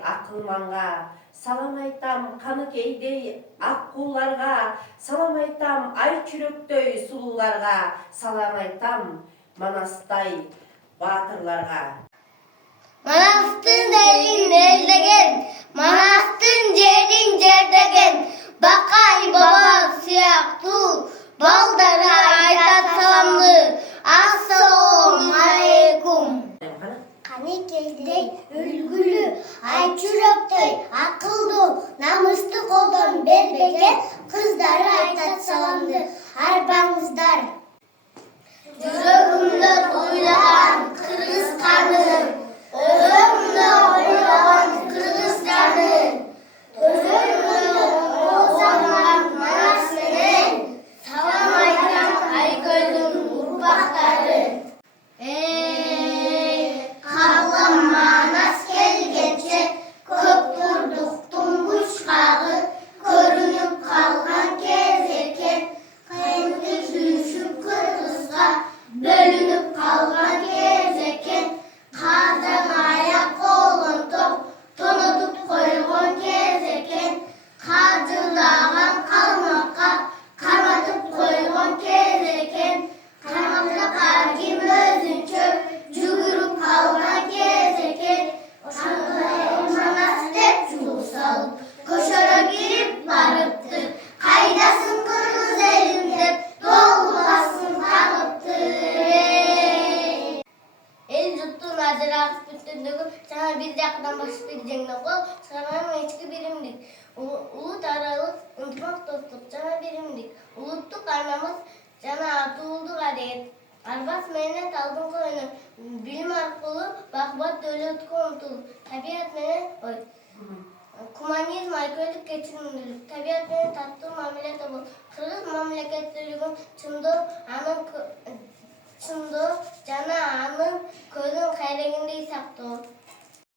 акылманга, салам айтам каныкейдей ак кууларга, салам айтам ай чүрөктөй сулууларга, салам айтам Манастай баатырларга. Manastın elin eldegen, Manastın jerin jerdegen, Bakay baba siyaktı, baldara aytat salamlı, Assalamu alaikum. Kanıkeydey ülgülü, ay çüröktey akıllı, namuslu koldan berbeken, kızlara aytat salamlı, harbanızlar. Yüreğimde oynayan kırgızlarım, özümde oynayan kırgızlarım, özümde oğuzhanlar manasının, salam aytan Aygöl'ün urbakları. Kalın manas gelgence, köp vurduk tumbuş kağı, körünüp kalgan gezerken, kendi düşüp kırgızga, bölünüp kalgan gezerken, kazan ayak olan top, tonutup koygan gezerken, kazılağan kalmakka, kanatıp koygan gezerken, kanatla kargim özün çöp, cügürüp kalgan gezerken, Manas dep çulup salıp, koşara girip barıptı, kaydasın kırmız elimde, dolgulasın kalıptı. El juttun adırak bütündüğü, sana bir yakından başı bir cengen kol, sana eski birimdik. Ulut aralık, unutmak dostluk, sana birimdik. Uluttuk arnamız, sana atıldı adet. Arbas menet aldın koyunu, bilim arkalı, bakbat dölötkü unutul. Tabiat menet, Kumanizm alkolik geçirimlilik, tabiat menet tatlı mamile tabul. Kırgız mamleketliliğin çındığı jana anın köyün kayrağında isaktı.